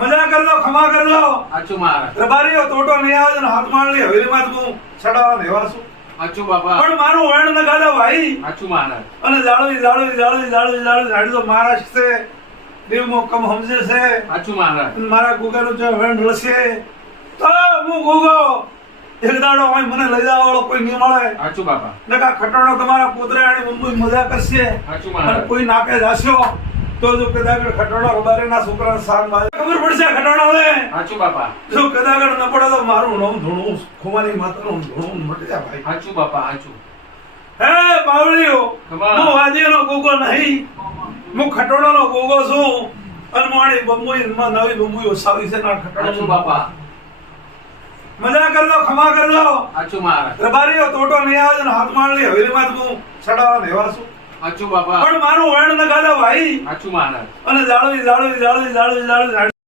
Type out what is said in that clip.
મજા કર દો, ખમા કર દો. સાચું મહારાજ. રબારીઓ તોટો નહીં આવે ને હાથ માળની હવેલીમાં જ હું ચડાવવા નેવા છું. સાચું બાપા. પણ મારું વેણ ન ગાડા ભાઈ. સાચું મહારાજ. અને જાળવી તો મહારાષ્ટ્ર છે, દેવમો કમ સમજે છે. સાચું મહારાજ. અને મારા ગુગાનું જો વેણ રળશે તો હું ગુગો એક દાડો હોય મને લઈ જવા વાળો કોઈ નહીં મળે. સાચું બાપા. નકા ખટાણો તમારા પુતરાણી મમ્મી મજા કરશે. સાચું અને મહારાજ. કોઈ નાકે જાશો તો જો કદાચ ખટાણો રબારીના છોકરાને સાન બાજે ખબર પડશે ખટાણોને. સાચું બાપા. જો કદાચ ન પડે તો મારું નામ ધૂણું ખુમાની માતાનું ધૂણું મટી જાય ભાઈ. સાચું બાપા. સાચું. હે બાવળીઓ, ખમા. હું વાજીનો ગોગો નહીં, હું ખટાણોનો ગોગો છું. અનમાણી બંબુઈમાં નવી બંબુઈ વસાવી છે ના સાચું ખટાણો. બાપા. મજા કર દો, ખમા કર દો. સાચું મહારાજ. રબારીઓ તોટો નહીં આવે ને હાથ માળની હવેલીમાં જ હું ચડાવવા નેવા છું. સાચું બાપા. પણ મારું વેણ ન ગાડા ભાઈ. સાચું મહારાજ. અને જાળવી